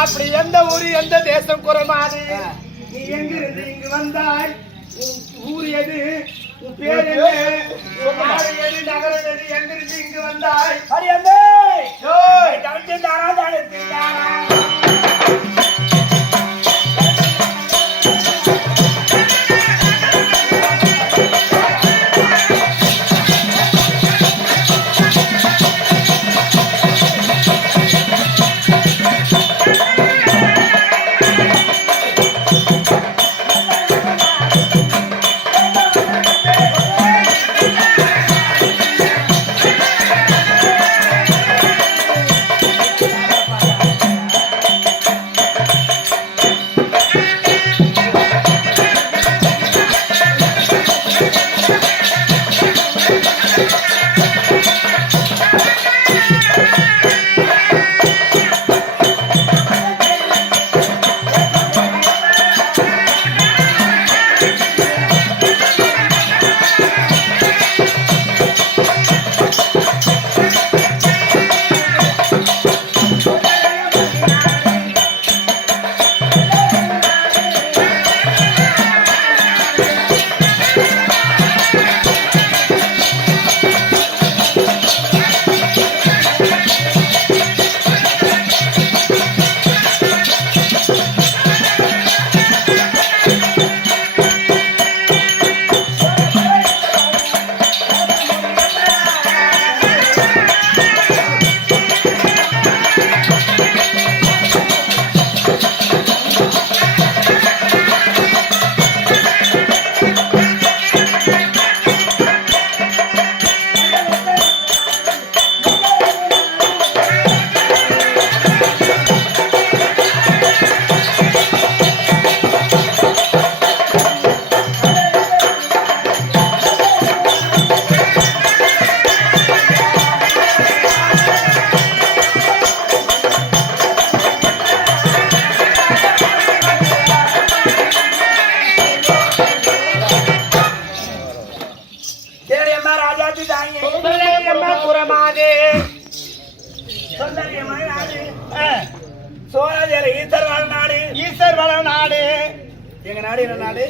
அப்படி எந்த ஊரு எந்த தேசம் குறமாது நீ எங்கிருந்து இங்கு வந்தாய் ஊர் எது உன் பேர் எது நகரம் எது எங்கிருந்து இங்கு வந்தாய் அரியந்தே தாரா தாரா ஈஸ்வர் வள நாடு எங்க நாடு என்ன நாடு?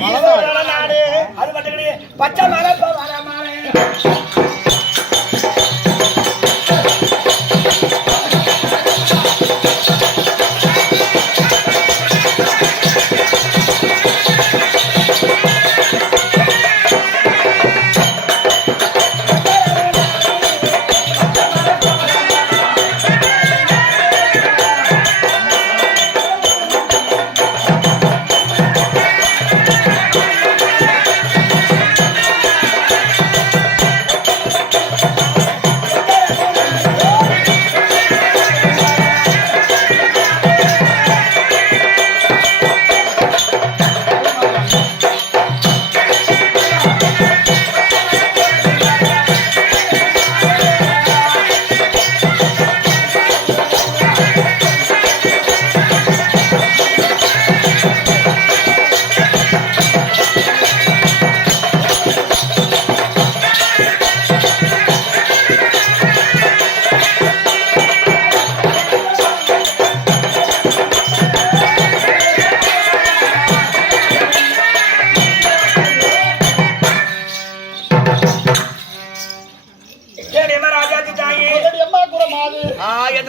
ஈஸ்வர் வள நாடு. அது மட்டும் கிடையாது, பச்சை மலை வர மாலை.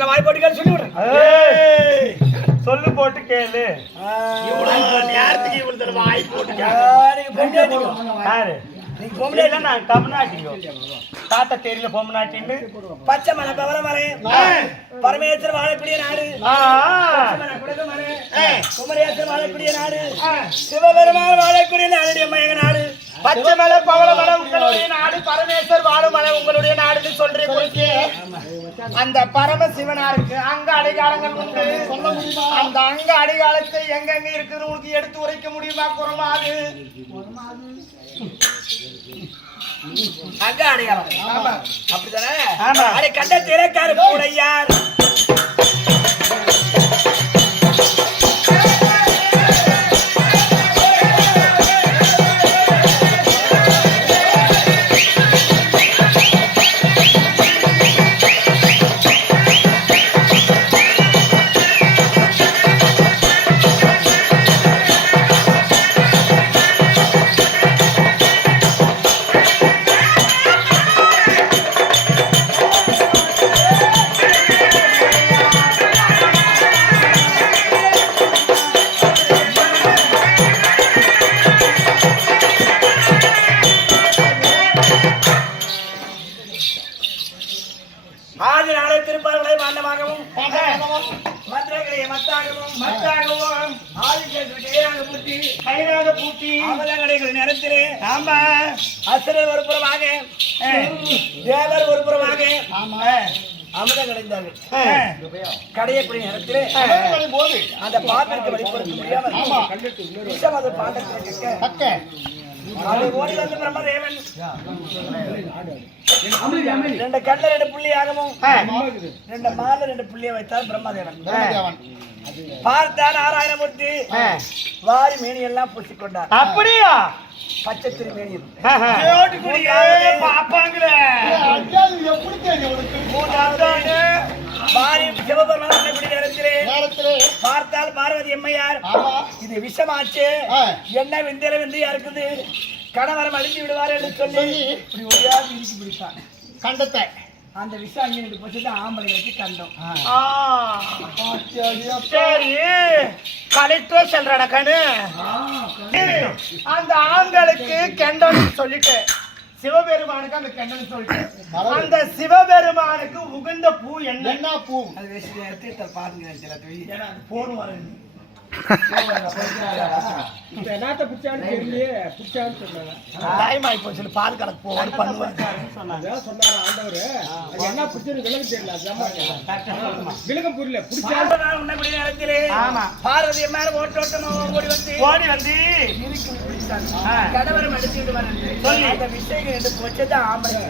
நல்ல வாய் போட்டு கேள்வி சொல்லி விடுறேன். சொல்லு போட்டு கேளு. நேரத்துக்கு இவ்வளவு வாய் போட்டு நீங்க பொம்மநாட்டி நான் தமிழ்நாட்டிங்கோ தாத்தா தெரியல பொம்மநாட்டின்னு பச்சை மலை பவர மரம் பரமேஸ்வரர் வாழக்கூடிய நாடு குமரேஸ்வரர் வாழக்கூடிய நாடு சிவபெருமான் வாழக்கூடிய நாடு மயங்க நாடு பச்சை மலை பவள மலை உங்களுடைய நாடு பரமேஸ்வர் வாழும் மலை உங்களுடைய நாடுன்னு சொல்றேன் குறிச்சி அந்த பரமசிவனாருக்கு அங்க அடைகாலங்கள் உண்டு சொல்ல முடியுமா அந்த அங்க அடைகாலத்தை எங்கெங்க இருக்குது உங்களுக்கு எடுத்து உரைக்க முடியுமா குரமாது அங்க அடையாளம் அப்படித்தானே அதை கண்ட திரைக்காரு கூடையார் நேரத்திலே ஆமா அசுரர் ஒரு புறமாக தேவர் ஒரு புறமாக அமுதம் கிடைந்தார்கள் கடையக்கூடிய நேரத்திலே அந்த பாத்திரத்தை வெளிப்படுத்த முடியாமல் விஷம் அது பாண்டத்தை ஓடி வந்து பிரம்மதேவன் ரெண்டு கண்ட ரெண்டு புள்ளியாகவும் ரெண்டு மால ரெண்டு புள்ளிய வைத்தார் பிரம்மதேவன் பார்த்தா நாராயணமூர்த்தி வாரி மேனி எல்லாம் பூசிக்கொண்டார் அப்படியா பச்சை திருமேனி பாப்பாங்களே பார்த்தால் பார்வதி அம்மையார் இது விஷமாச்சு என்ன விந்திர விந்தியா இருக்குது கணவரம் அழிஞ்சு விடுவார் என்று சொல்லி இப்படி ஒடியாக இறுக்கி பிடித்தான் கண்டத்தை அந்த விஷயம் அங்கே போச்சுட்டு ஆம்பளைகளுக்கு கண்டோம் சரி கலெக்டர் சொல்றட கண்ணு அந்த ஆண்களுக்கு கெண்டன்னு சொல்லிட்டு சிவபெருமானுக்கு அந்த கெண்டன்னு சொல்லிட்டு அந்த சிவபெருமானுக்கு உகந்த பூ என்ன பூ அது எடுத்து பாருங்க போன் வர பால் கலக்கு போவாரு பார்வதி மேல ஓட்டோட்டமா ஓடி வந்து கடவரம் அடிச்சுட்டு அந்த விஷயங்கள் என்று போச்சது ஆம்பளை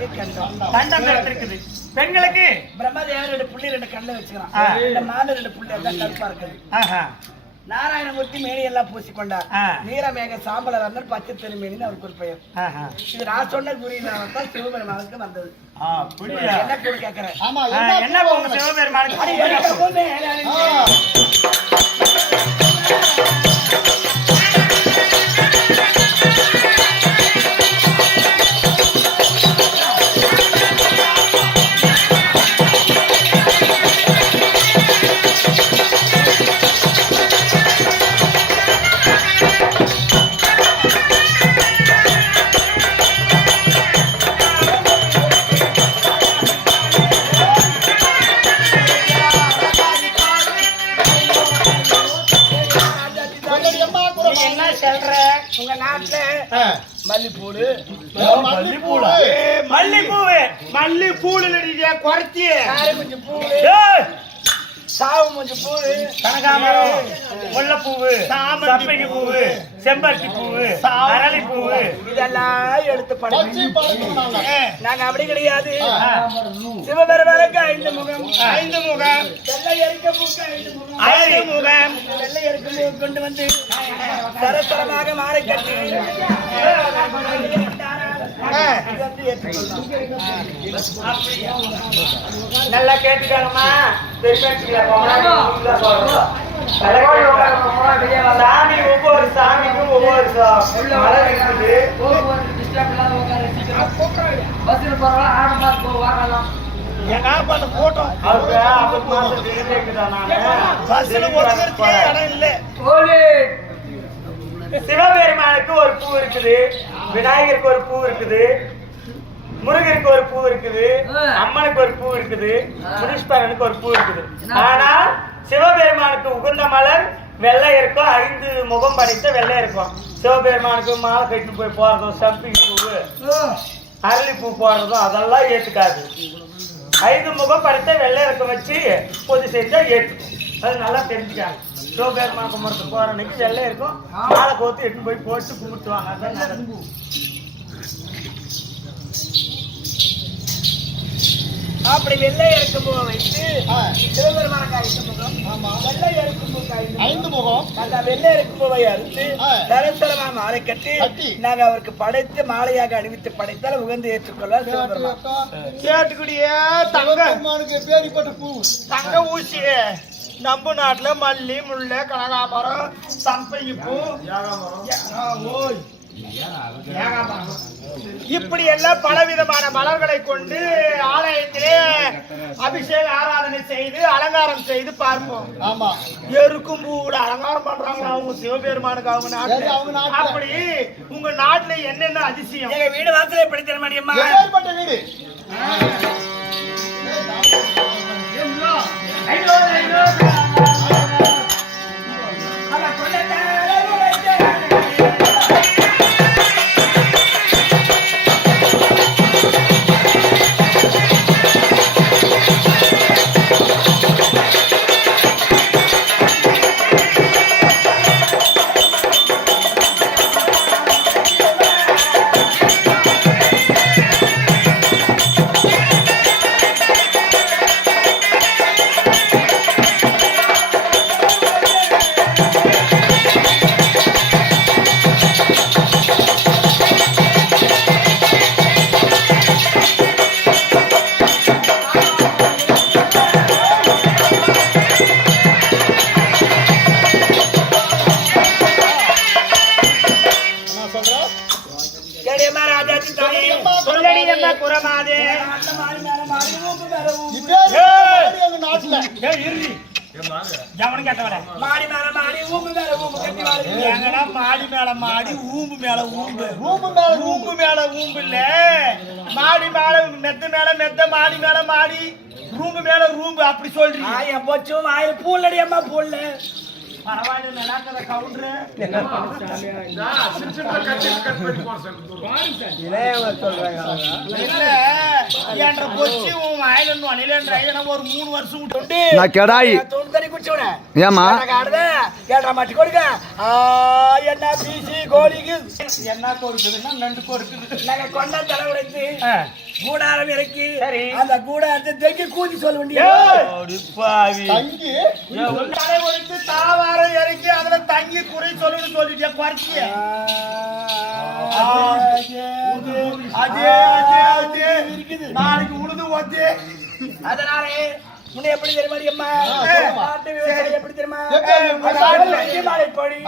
கண்டம் இருக்குது பெண்களுக்கு பிரம்மதேவர் ரெண்டு புள்ளி ரெண்டு கண்ணை வச்சுக்கிறான் இந்த மாலை ரெண்டு புள்ளி எல்லாம் கருப்பா இருக்குது நாராயணமூர்த்தி மேனி எல்லாம் பூசிக்கொண்டார் நீரமேக சாம்பலவர்ணர் பச்சை திருமேனின்னு அவருக்கு ஒரு பெயர் இது நான் சொன்ன குறியினால்தான் சிவபெருமானுக்கு வந்தது என்ன கூட கேட்கிறேன் என்ன சிவபெருமானுக்கு மல்லிப்பூடு மல்லிப்பூடு குறைச்சி கொஞ்சம் பூ சாவு கொஞ்சம் பூ கனகாமரம் முல்லைப்பூவு சப்பைக்கு பூவு செம்பருத்தி பூவு அரளி பூவு இதெல்லாம் எடுத்து நாங்க அப்படி கிடையாது சிவபெருமானுக்கு 5 முகம் 5 முகம் வெள்ளை எரிக்க பூக்கு 5 முகம் வெள்ளை எரிக்க கொண்டு வந்து சரசரமாக மாறி கட்டி நல்லா கேட்டுக்காங்கம்மா சாமி ஒவ்வொரு சாமிக்கும் ஒவ்வொரு எங்க பண்ண போட்டோம் பஸ்ல ஒருத்தருக்கே இடம் இல்ல. சிவபெருமானுக்கு ஒரு பூ இருக்குது, விநாயகருக்கு ஒரு பூ இருக்குது, முருகருக்கு ஒரு பூ இருக்குது, அம்மனுக்கு ஒரு பூ இருக்குது, முனீஸ்வரனுக்கு ஒரு பூ இருக்குது. ஆனால் சிவபெருமானுக்கு உகந்த மலர் வெள்ளை இருக்கும், 5 முகம் படைத்த வெள்ளை இருக்கும். சிவபெருமானுக்கு மாலை கட்டிட்டு போய் போறதும், சம்பிங் பூ, அரளிப்பூ போடுறதும் அதெல்லாம் ஏத்துக்காது. 5 முகம் படைத்த வெள்ளை இருக்க வச்சு பூஜை செஞ்சா ஏத்துக்கும். அது நல்லா தெரிஞ்சுக்காங்க. சிவபெருமான் கும்பிட்டு போற அன்னைக்கு வெள்ளை இருக்கும், மாலை கோத்து எட்டு போய் போட்டு கும்பிட்டுவாங்க. அதான் நடக்கும். அப்படி வெள்ளை இருக்கும் போக வைத்து சிவபெருமானுக்கு 5 முகம், வெள்ளை இருக்கும் போக 5 முகம், அந்த வெள்ளை இருக்கும் போவை அறுத்து தரத்தரமா மாலை கட்டி நாங்க அவருக்கு படைத்து மாலையாக அணிவித்து படைத்தால் உகந்து ஏற்றுக்கொள்வார் சிவபெருமான். கேட்டுக்கூடிய தங்க பேரிப்பட்ட பூ தங்க ஊசி நம்ம நாட்டுல மல்லி, முல்லை, கனகாமரம், சம்பங்கி பூ, இப்படி எல்லாம் பலவிதமான மலர்களை கொண்டு ஆலயத்திலே அபிஷேக ஆராதனை செய்து அலங்காரம் செய்து பார்ப்போம். ஆமா, எருக்கும் பூ கூட அலங்காரம் பண்றாங்க அவங்க சிவபெருமானுக்கு அவங்க நாட்டுல. அப்படி உங்க நாட்டுல என்னென்ன அதிசயம்? எங்க வீடு வாசலே படித்தர முடியுமா? வீடு மாடி மேல மாடி ஊம்பு மேல ஊம்பு கட்டி வாங்க. மாடி மேல மாடி ஊம்பு மேல ஊம்பு, ஊம்பு மேல ஊம்பு மேல ஊம்பு இல்ல, மாடி மேல மெத்த மேல மெத்த, மாடி மேல மாடி, ரூம்பு மேல ரூம்பு. அப்படி சொல்றீங்க? என் பொச்சும் ஆயிரம் பூல்லடி அம்மா பூல்ல பரவாயில்ல. நடக்கிற கவுண்டரு என்ற பொச்சு உன் வாயில அணிலன்ற ஒரு 3 வருஷம் விட்டு நான் கெடாய் தண்ணி குடிச்சுனேன். ஏமா ஏடா மாட்டி கொடுக்க என்ன பீசி கோழிக்கு என்ன கொடுக்குதுன்னா நண்டு கொடுக்குது. நாங்க கொண்டா தலை உடைத்து கூடாரம் இறக்கி அந்த கூடாரத்தை தெக்கி கூதி சொல்ல வேண்டியது. தலை உடைத்து தாவாரம் இறக்கி அதுல தங்கி குறை சொல்லணும்னு சொல்லிட்டே குறைச்சி இருக்குது. நாளைக்கு உழுது வந்து அதனாலே முன்ன எப்படி தெரியுமா எப்படி தெரியுமா மலைப்படி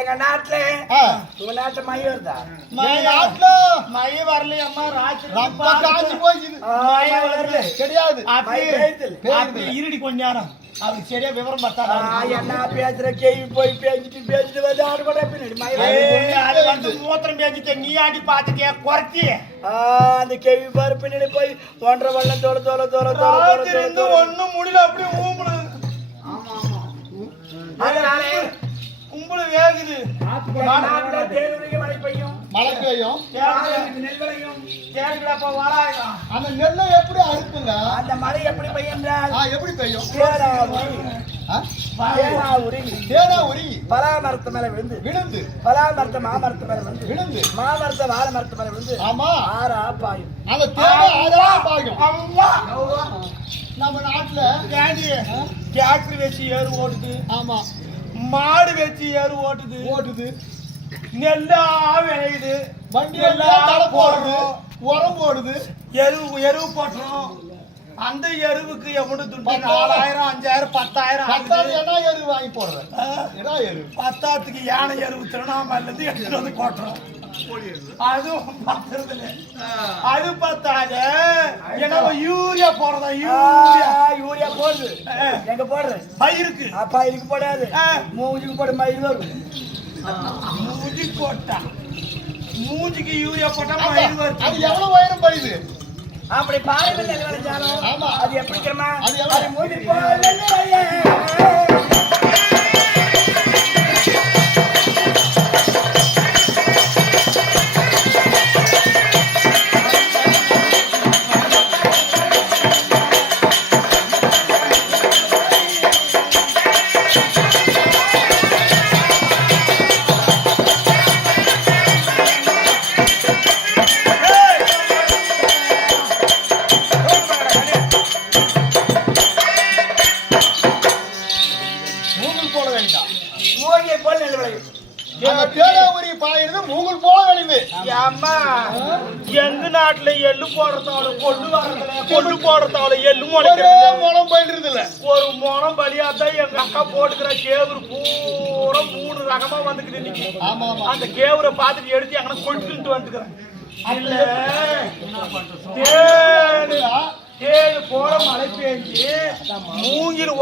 எங்க நாட்டுல உங்க நாட்டுல மை வருதா? மை வரல அம்மா. கிடையாது இருடி கொஞ்ச நேரம் அவருக்கு சரியா விவரம் பார்த்தா என்ன பேசுற கேள்வி போய் பேசிட்டு வந்து ஆடு கூட பின்னாடி மூத்திரம் பேசிட்டு நீ ஆடி பாத்துட்டியா குறைச்சி அந்த கேள்வி பாரு பின்னாடி போய் 1.5 வெள்ளம் தோல தோல தோல தோல ஒண்ணும் முடியல. அப்படி ஊம்புது. அதனாலே கும்பல வேகுது. மழை பெய்யும். மழை பெய்யும். நெல் விளையும். கேட்கிறப்ப வராயா அந்த நெல்லை எப்படி அறுப்புங்க? அந்த மழை எப்படி பெய்யும் என்றால் எப்படி பெய்யும்? தேனா உருகி. ஆ? தேனா உருகி. தேனா உருகி பலா மரத்து மேல விழுந்து விழுந்து பலா மரத்து மாமரத்து மேல விழுந்து விழுந்து மாமரத்து வாழை மரத்து மேல விழுந்து ஆமா ஆறா பாயும். அந்த தேனா ஆறா பாயும். அவ்வா நம்ம நாட்டுல டிராக்டர் வச்சு ஏறு ஓட்டுது, ஆமா மாடு வச்சு ஏறு ஓட்டுது, ஓட்டுது, நெல்லா விளையுது, வண்டி எல்லாம் தலை போடுது, உரம் போடுது, எருவு போட்டுறோம். அந்த எருவுக்கு எவ்வளவு துண்டு? 4000 5000 10000 பத்தாது என்ன எரு வாங்கி போடுறேன். என்ன எரு? பத்தாத்துக்கு யானை எருவு திருவண்ணாமலையில இருந்து எடுத்துட்டு வந்து போட்டுறோம். அதுவும் பத்துறது இல்ல. அது பத்தாது என்ன யூரியா போடுறதா? யூரியா போடுது. எங்க போடுறது? பயிருக்கு. பயிருக்கு போடாது, மூஞ்சிக்கு போட மயில் வரும். மூஞ்சி போட்டா மூஞ்சிக்கு யூரியா போட்டா மயில் வருது. அது எவ்வளவு உயரம் பயிது? அப்படி பாருங்கள் நெல் விளைஞ்சாலும் ஆமா. அது எப்படி தெரியுமா? அது எவ்வளவு? அது மூஞ்சி போல மூங்கல் போல வேண்டாம். மூங்கியை போல நெல் விளையும். அந்த தேனா உரி பாயிறது மூங்கல் போல விளையுது. அம்மா எங்க நாட்டுல எள்ளு போடுறதால கொள்ளு வரதுல கொள்ளு போடுறதால எள்ளு ஒரே முளைக்கிறது முளம் பயிடுறது இல்ல. ஒரு முறம் பலியாதான் எங்க அக்கா போட்டுக்கிற கேவுரு பூரா 3 ரகமா வந்துக்குது இன்னைக்கு. ஆமா ஆமா. அந்த கேவுரை பார்த்துட்டு எடுத்து எங்கன்னா கொட்டுக்கிட்டு வந்துக்கிறேன். இல்ல தேனு போற மழை பெஞ்சு மூங்கில்